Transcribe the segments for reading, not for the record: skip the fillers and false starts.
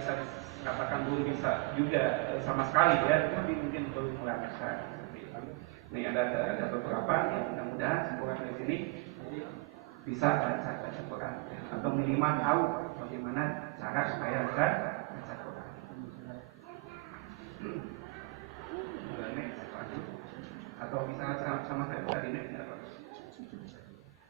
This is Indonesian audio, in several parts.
bisa katakan belum bisa juga sama sekali ya, tapi mungkin belum mulai bisa seperti itu. Ini ada beberapa yang mudah-mudahan semua dari sini bisa baca Quran ya, atau minimal tahu bagaimana cara supaya bisa baca Quran. Atau bisa sama saya tadi nih,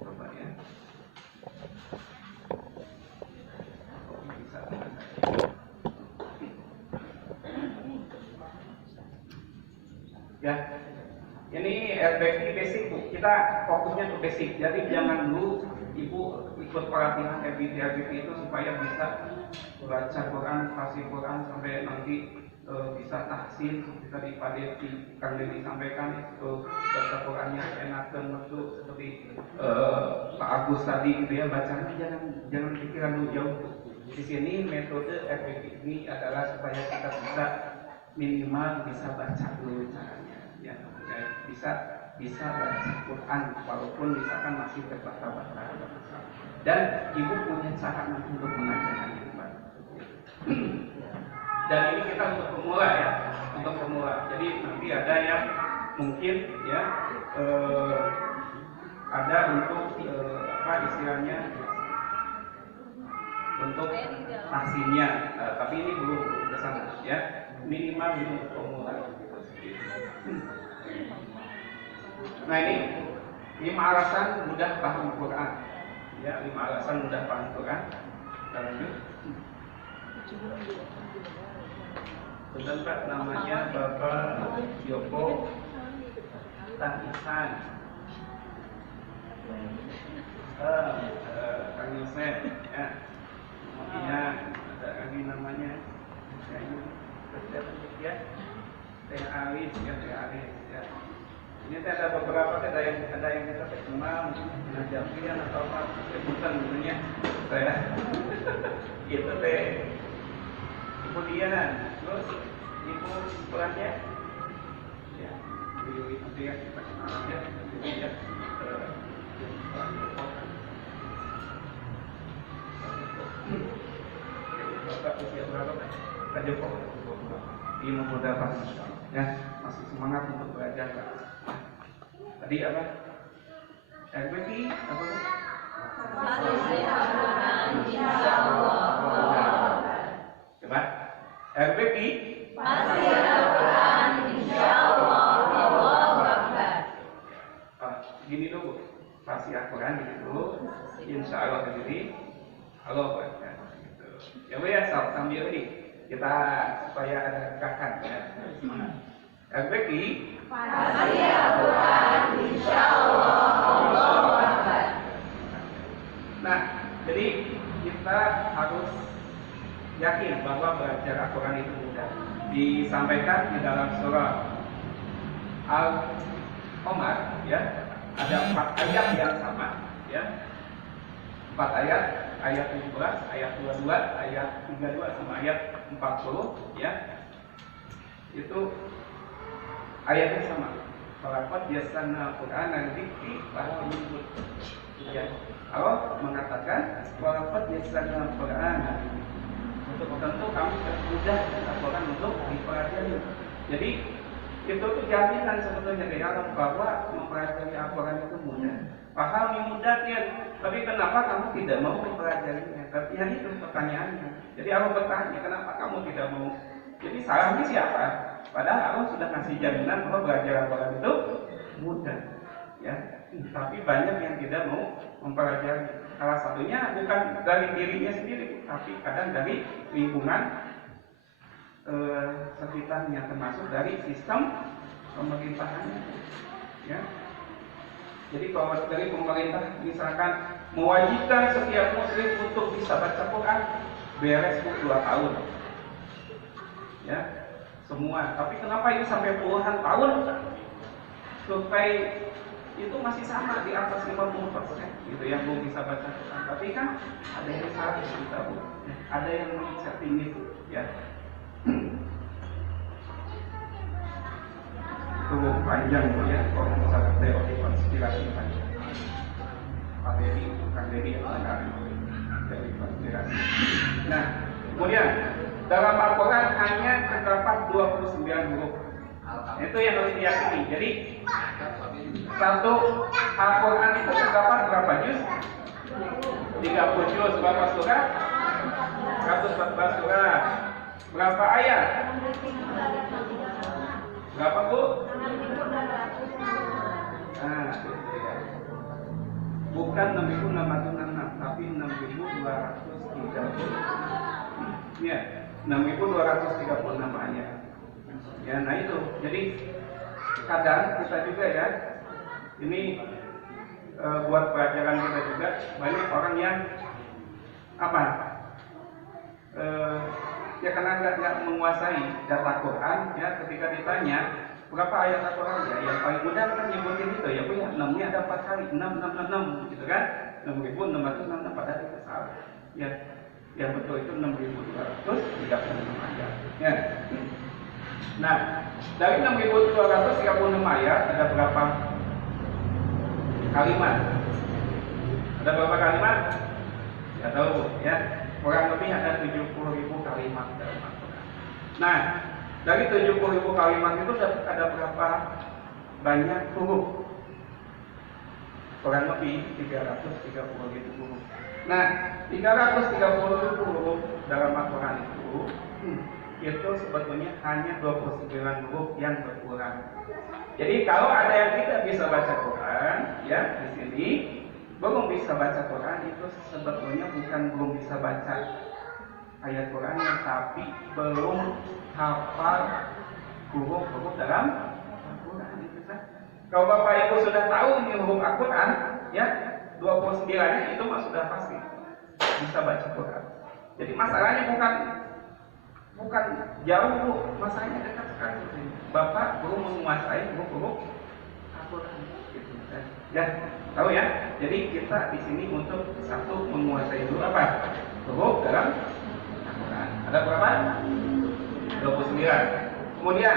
coba ya. Ya, ini basic Bu. Kita fokusnya ke basic. Jadi jangan dulu Ibu ikut pelatihan RBT itu supaya bisa baca Quran, fasih Quran sampai nanti bisa tahsin seperti tadi Pak Kang Dedi sampaikan itu baca Qurannya enak dan betul seperti Pak Agus tadi gitu ya, bacanya jangan pikiran dulu jauh. Di sini metode RBT ini adalah supaya kita bisa minimal bisa baca dulu caranya ya, bisa baca Quran walaupun misalkan masih terbata-bata dan ibu punya cara nanti untuk mengajarkannya dan ini kita untuk pemula ya, untuk pemula. Jadi nanti ada yang mungkin ya ada untuk apa istilahnya untuk tahsinnya, tapi ini belum ke sana ya, minimal untuk pemula. Nah ini 5 alasan mudah paham Quran ya, 5 alasan mudah paham Quran. Kita lanjut. Betul Pak, namanya Bapak Joko Tangisan. Kang Yosef ya, makanya ada lagi namanya ya, Teh Alis ya, Teh Alis ya. Ini ada beberapa, ada yang kita kenal, Najafian atau apa, sebutan namanya saya itu Teh Ibu Dian, terus Ibu Perannya ya, Ibu Dian kita kenal ya, ya. Bapak usia berapa Pak Joko? Ini muda Pak ya, masih semangat untuk belajar Pak. Tadi apa? RBT apa? Coba RBT gini dulu, fasih Al-Quran gini dulu, insya Allah sendiri, halo Pak. Ya Bu ya, sambil ini kita supaya ada gerakan ya. RBT fasih Al-Quran, insya Allah, Allahu Akbar. Nah, jadi kita harus yakin bahwa belajar Al-Quran itu mudah. Disampaikan di dalam surah Al-Qamar ya, ada 4 ayat yang sama ya. 4 ayat, ayat 17, ayat 22, ayat 32 sama ayat 40 ya. Itu ayatnya sama. Falaqad yassarna Al-Qur'ana lidzikri fahal min muddakir. Ya. Allah mengatakan falaqad yassarna Al-Qur'ana untuk tentu kami mudah Al-Quran untuk dipelajari. Jadi itu tuh jaminan sebetulnya dari Allah bahwa mempelajari Al-Quran itu mudah. Fahal min muddakir. Tapi kenapa kamu tidak mau mempelajarinya? Tapi yang itu pertanyaannya. Jadi Allah bertanya, kenapa kamu tidak mau? Jadi salahnya siapa? Padahal Allah sudah kasih jaminan bahwa belajar Al-Quran itu mudah, ya. Tapi banyak yang tidak mau mempelajari. Salah satunya bukan dari dirinya sendiri, tapi kadang dari lingkungan sekitarnya, termasuk dari sistem pemerintahannya, ya. Jadi kalau dari pemerintah misalkan mewajibkan setiap muslim untuk bisa baca Quran, beres 2 tahun, ya. Semua, tapi kenapa ini sampai puluhan tahun survei itu masih sama di atas 50% gitu yang belum bisa baca Quran. Tapi kan ada yang 100 juta, ada yang setting itu ya. Itu panjang ya, kalau misalnya teori konspirasi panjang. Pak Dedi, Kang Dedi yang dari konspirasi. Nah, kemudian dalam Al-Quran hanya terdapat 29 huruf. Itu yang harus diyakini. Jadi satu Al-Quran itu terdapat berapa juz? 30 juz. Berapa surah? 114 surah. Berapa ayat? Berapa Bu? Nah, bukan 6.606 tapi 6.230. Ya, 6.236 ayat. Ya, nah itu. Jadi kadang kita juga ya, ini buat pelajaran kita juga, banyak orang yang apa? Ya karena nggak menguasai data Quran, ya ketika ditanya berapa ayat Al-Quran, ya yang paling mudah kan nyebutin itu ya, punya 6-nya ada 4 kali, 6 gitu kan, 6.666 padahal itu salah. Ya, yang betul itu 6.236 ayat. Ya. Nah, dari 6.236 ayat ada berapa kalimat? Ada berapa kalimat? Ya tahu ya. Kurang lebih ada 70.000 kalimat dalam Al-Quran. Nah, dari 70.000 kalimat itu ada berapa banyak huruf? Kurang lebih 330.000 huruf. Nah, 330.000 huruf dalam Al-Quran itu sebetulnya hanya 29 huruf yang berkurang. Jadi kalau ada yang tidak bisa baca Quran, ya di sini belum bisa baca Quran itu sebetulnya bukan belum bisa baca ayat Qurannya, tapi belum hafal huruf-huruf dalam Al-Quran itu kan. Kalau Bapak Ibu sudah tahu nih huruf Al-Quran, ya 29-nya itu mah sudah pasti bisa baca Quran. Jadi masalahnya bukan jauh Bu, masalahnya dekat sekali. Bapak belum menguasai huruf-huruf Al-Quran gitu kan. Ya, tahu ya. Jadi kita di sini untuk satu menguasai dulu apa? Huruf dalam Al-Quran. Ada berapa? 29. Kemudian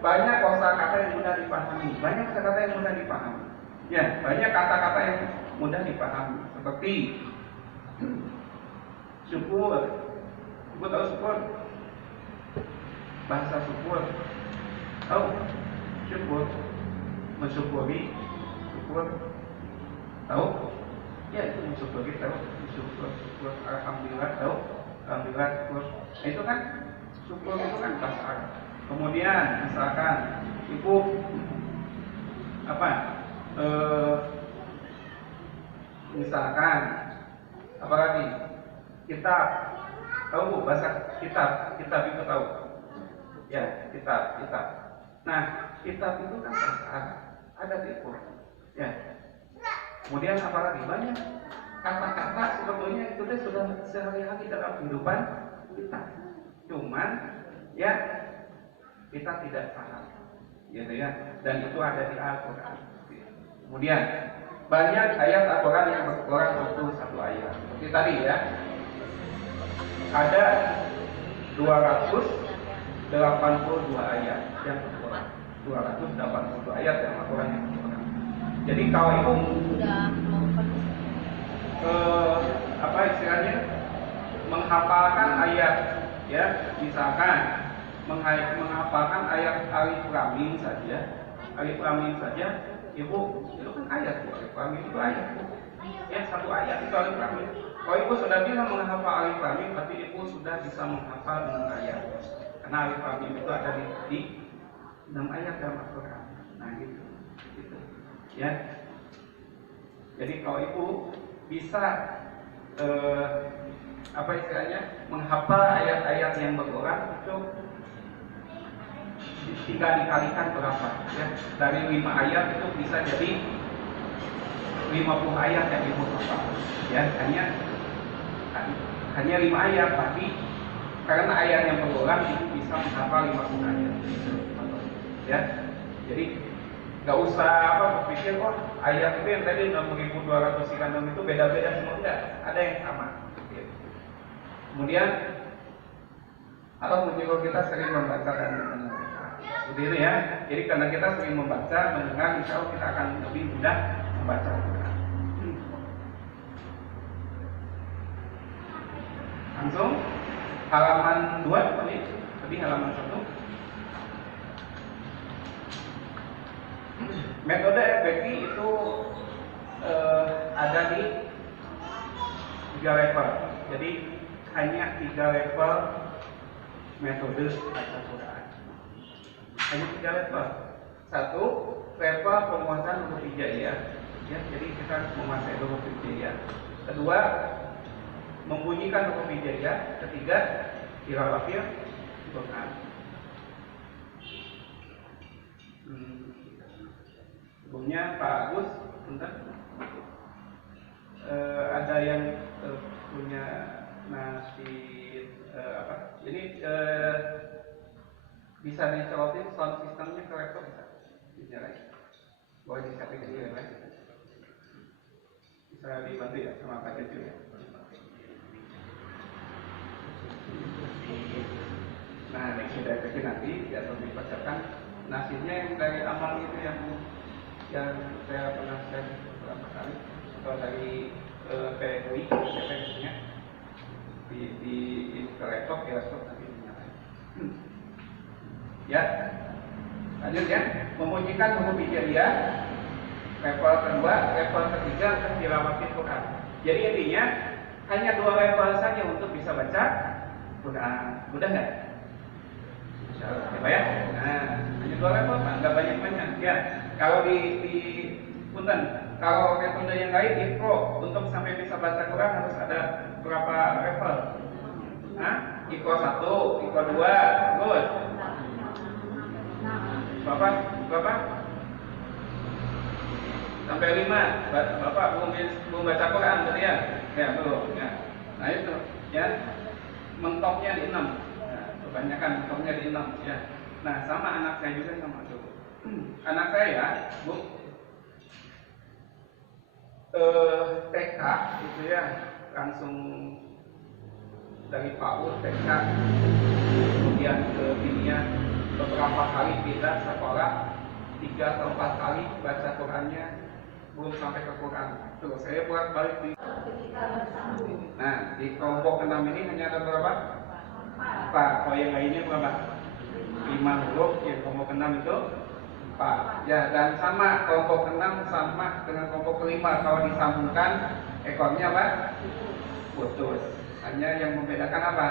banyak kosakata yang mudah dipahami. Banyak kata-kata yang mudah dipahami. Ya, banyak kata-kata yang mudah dipahami. Seperti syukur. Ibu tahu syukur? Bahasa syukur. Tahu? Syukur. Mensyukuri. Syukur. Tahu? Ya itu mensyukuri, tahu? Syukur. Alhamdulillah, tahu? Alhamdulillah, syukur. Itu kan syukur itu kan bahasa Arab. Kemudian misalkan ibu apa? Misalkan apa lagi? Kitab. Tahu Bu bahasa kitab? Kitab itu tahu? Ya, kitab. Nah, kitab itu kan bahasa Arab. Ada di Quran. Ya. Kemudian apa lagi? Banyak kata-kata sebetulnya itu sudah sehari-hari dalam kehidupan kita. Cuman ya kita tidak paham, gitu ya. Dan itu ada di Al-Quran. Kemudian banyak ayat Al-Quran yang berkurang 21 ayat. Seperti tadi ya, ada 282 ayat yang berkurang. 282 ayat yang Al-Quran yang berkurang. Jadi kalau itu apa istilahnya, menghafalkan ayat, ya misalkan menghafalkan ayat alif lam mim saja, ibu itu kan ayat, alif lam mim itu ayat, ya satu ayat itu alif lam mim. Kalau ibu sudah bisa menghafal alif lam mim, berarti ibu sudah bisa menghafal 6 ayat, karena alif lam mim itu ada di 6 ayat dalam Al-Quran. Nah gitu, ya. Jadi kalau ibu bisa apa istilahnya, menghafal ayat-ayat yang berkurang itu tinggal dikalikan berapa ya, dari 5 ayat itu bisa jadi 50 ayat yang ibu hafal ya, hanya 5 ayat, tapi karena ayat yang berkurang itu bisa menghafal 50 ayat ya. Jadi nggak usah berpikir ayat itu yang tadi 6.296 itu beda-beda semua, enggak, ada yang sama. Kemudian atau menyuruh kita sering membaca dan mendengar. Seperti itu ya. Jadi karena kita sering membaca, mendengar, insya Allah kita akan lebih mudah membaca Al-Quran. Langsung halaman 2 tadi halaman 1. Metode FBQ itu ada di 3 level. Jadi hanya 3 level metode baca Quran. Hanya 3 level. 1, level penguasaan huruf hijaiyah. Ya, jadi kita harus menguasai huruf hijaiyah. 2, membunyikan huruf hijaiyah. 3, tilawatil Quran. Sebelumnya Pak Agus, bentar. Ada yang punya nasib apa? Ini bisa dicolokin sound sistemnya ke laptop bisa dinyalain. Boleh di-setting dulu ya, Pak. Bisa dibantu ya sama Pak Jaju ya. Nah, ini sudah efektif nanti biar lebih dipersiapkan nasibnya yang dari amal itu yang saya pernah share beberapa kali atau dari PWI efeknya di laptop nanti dinyalain. Ya, lanjut ya. Membunyikan huruf hijaiyah level kedua, level ketiga untuk tilawatil Quran. Jadi intinya hanya 2 level saja untuk bisa baca Quran. Mudah nggak? Coba ya. Nah, hanya 2 level, nggak banyak-banyak. Ya, kalau di punten, kalau metode yang lain Iqro untuk sampai bisa baca Quran harus ada berapa level? Nah, Iqro 1, Iqro 2, terus berapa? Sampai 5. Bapak belum baca Quran berarti ya? Ya, belum. Ya. Nah, itu ya. Mentoknya di 6. Kebanyakan mentoknya di 6 ya. Nah, sama anak saya juga sama tuh. Anak saya, Bu, TK gitu ya, langsung dari PAUD TK kemudian ke Dinia, beberapa kali pindah sekolah, 3 atau 4 kali baca Qurannya belum sampai ke Quran. Tuh, saya buat balik di. Nah, di kelompok 6 ini hanya ada berapa? 4. Kalau yang lainnya berapa? 5 huruf. Yang kelompok 6 itu 4. Ya, dan sama kelompok 6 sama dengan kelompok kelima. Kalau disambungkan ekornya apa? Putus. Hanya yang membedakan apa?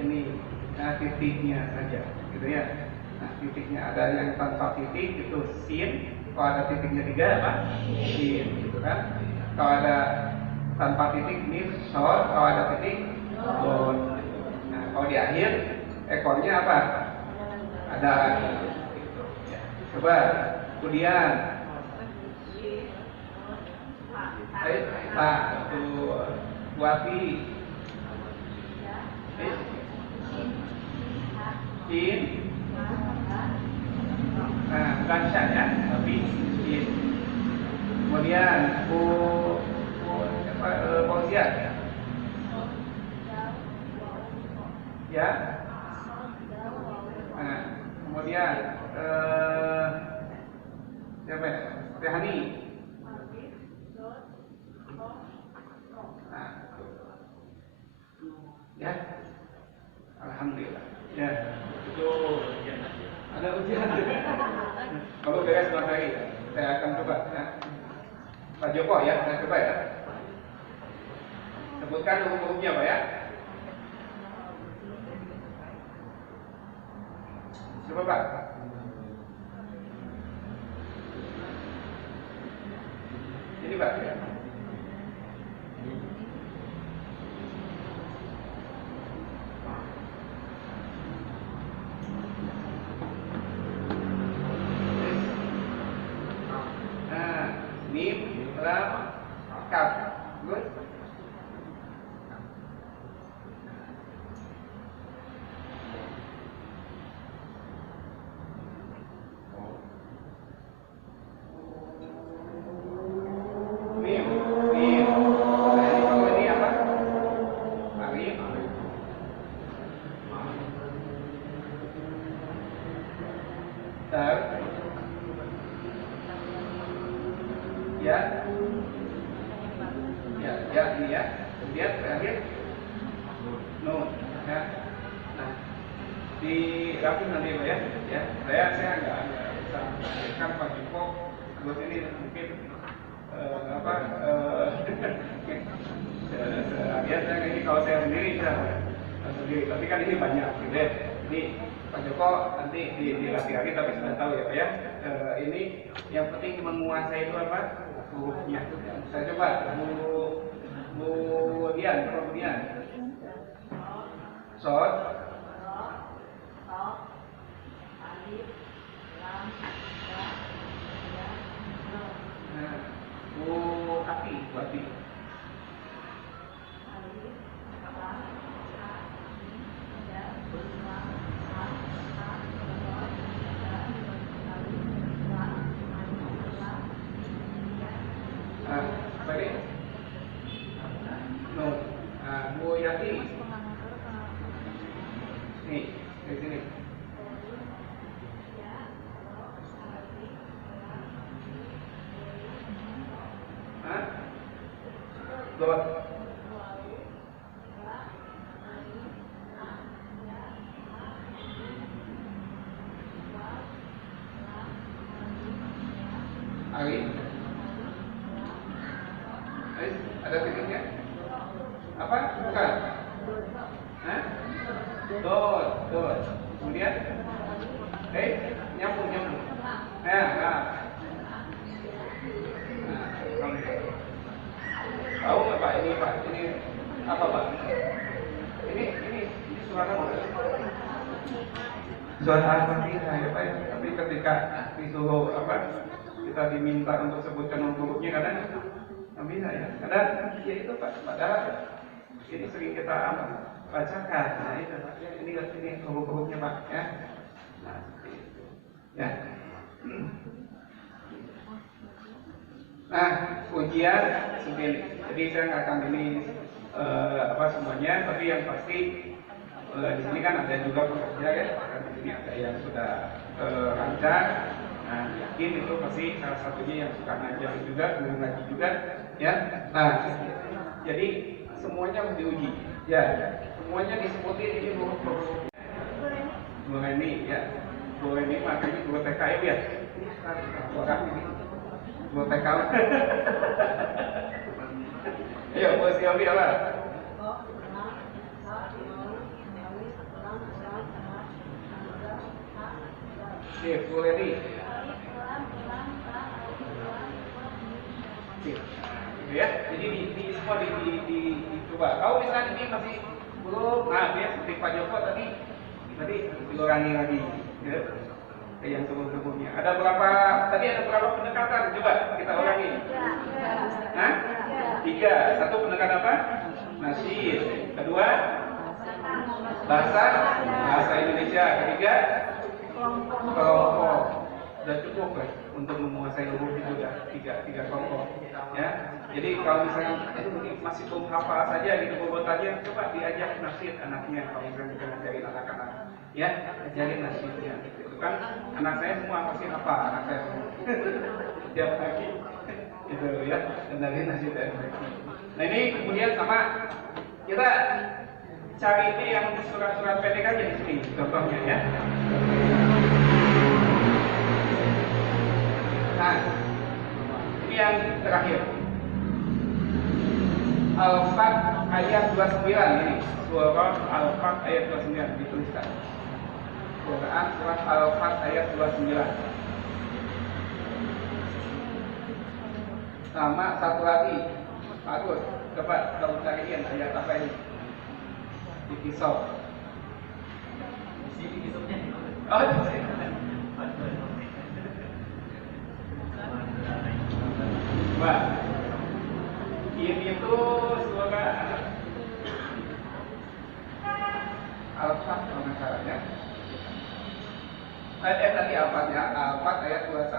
Ini, nah, titiknya saja, gitu ya. Nah, titiknya ada yang tanpa titik itu sin. Kalau ada titiknya 3 apa? Sin, gitu kan? Kalau ada tanpa titik ini short. Kalau ada titik dot. Nah, kalau di akhir ekornya apa? Ada. Gitu. Ya. Coba kemudian Pak tuh buati sin. Nah, bukan syan ya, tapi sin. Kemudian Fauziah ya. Nah, kemudian siapa ya? Tehani. Nah, ya, alhamdulillah. Ya, itu ada ujian. Kalau beres materi, saya akan coba. Ya. Pak Joko ya, saya coba ya. Sebutkan huruf-hurufnya Pak ya. Coba Pak. Ini Pak ya. Nah, mim, lam, kaf. Good. Ya, ini ya. Kemudian terakhir dirapin nanti Pak ya. Ya, saya nggak bisa kan Pak Joko terus ini mungkin ya saya ini kalau saya sendiri bisa sendiri, tapi kan ini banyak gitu ya. Ini Pak Joko nanti dilatih lagi tapi sudah tahu ya Pak ya. Ini yang penting menguasai itu apa? Hurufnya. Saya coba kemudian sod, kaki, berarti apa ini? No, Bu Yati, nih di sini. Dot. Ali. Ada titiknya? Apa? Bukan. Dot. Kemudian, nyambung. Tahu nggak Pak? Ini Pak, ini apa Pak? Ini surat apa? Surat Al-Fatihah ya Pak. Tapi ketika disuruh kita diminta untuk sebutkan hurufnya kadang nggak bisa ya. Kadang ya itu Pak. Padahal ini sering kita bacakan. Nah itu Pak. Ini huruf-hurufnya Pak ya. Nah seperti itu. Ya. Nah, ujian seperti jadi saya nggak akan ini semuanya, tapi yang pasti di sini kan ada juga pekerja ya, karena di sini ada yang sudah rancang. Nah, yakin itu pasti salah satunya yang suka ngajar juga, guru ngaji juga, ya. Nah, jadi semuanya harus diuji, ya. Semuanya disebutin ini huruf-huruf. Dua ini, ya. Dua ini makanya dua TKM ya. Orang ini. Dua TKM. Ayo, buat Silvi apa? Sip, Bu Ledi. Sip. Gitu ya. Jadi di semua dicoba. Kalau misalnya ini masih belum, nah ya seperti Pak Joko tadi dikurangi lagi. Ya. Yang sebelum-sebelumnya. Ada berapa pendekatan? Coba kita ulangi. Hah? 3. Satu pendekatan apa? Nasyid. Kedua, bahasa Indonesia. Ketiga, kelompok. Sudah cukup kan untuk menguasai huruf itu sudah tiga kelompok. Ya. Jadi kalau misalnya masih belum hafal saja gitu bobot aja, coba diajak nasyid anaknya kalau misalnya kita ngajarin anak-anak. Ya, ajarin nasyidnya. Kan anak saya semua pasti hafal, anak saya semua tiap pagi itu ya, kenalin nasyid dan nah ini kemudian sama kita cari ini yang surat-surat pendek aja di sini contohnya ya. Nah ini yang terakhir Al-Fat ayat 29 ini surah Al-Fat ayat 29 dituliskan Quran surat Al-Fat ayat 29. Sama satu lagi, bagus. Coba kamu cariin ayat apa ini? Di pisau. Di sini pisaunya. Oh, di sini. Coba. Ini itu surah Al-Fat kalau nggak salah ya. Tadi Al-Fat ayat 21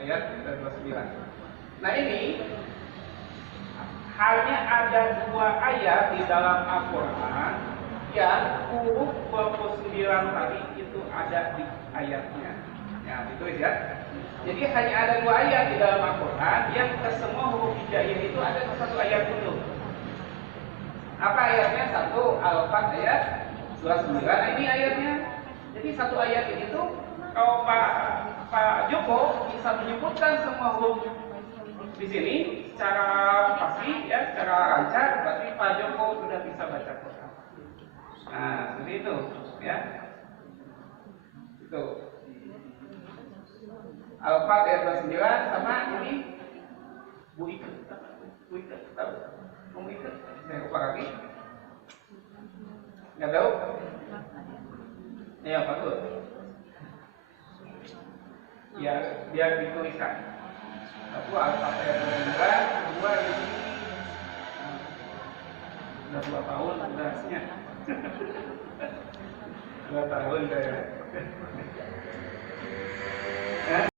ayat 29. Nah ini hanya ada 2 ayat di dalam Al-Quran yang huruf 29 tadi itu ada di ayatnya. Ya, ditulis ya. Jadi hanya ada 2 ayat di dalam Al-Quran yang kesemua huruf hijaiyah itu ada di satu ayat itu. Apa ayatnya? Satu Al-Fat ayat 29. Nah, ini ayatnya Jadi satu ayat ini tuh kalau Pak Joko bisa menyebutkan semua huruf di sini secara pasti ya, secara lancar, berarti Pak Joko sudah bisa baca Quran. Nah, seperti itu ya. Itu. Al-Fat ayat 29 sama ini Bu Ike. Bu Ike, tahu? Bu Ike, saya lupa lagi. Nggak tahu? Ya, bagus. Ya, biar dituliskan. Satu Al-Fat ayat 29, kedua ini udah 2 tahun udahnya. 2 tahun saya.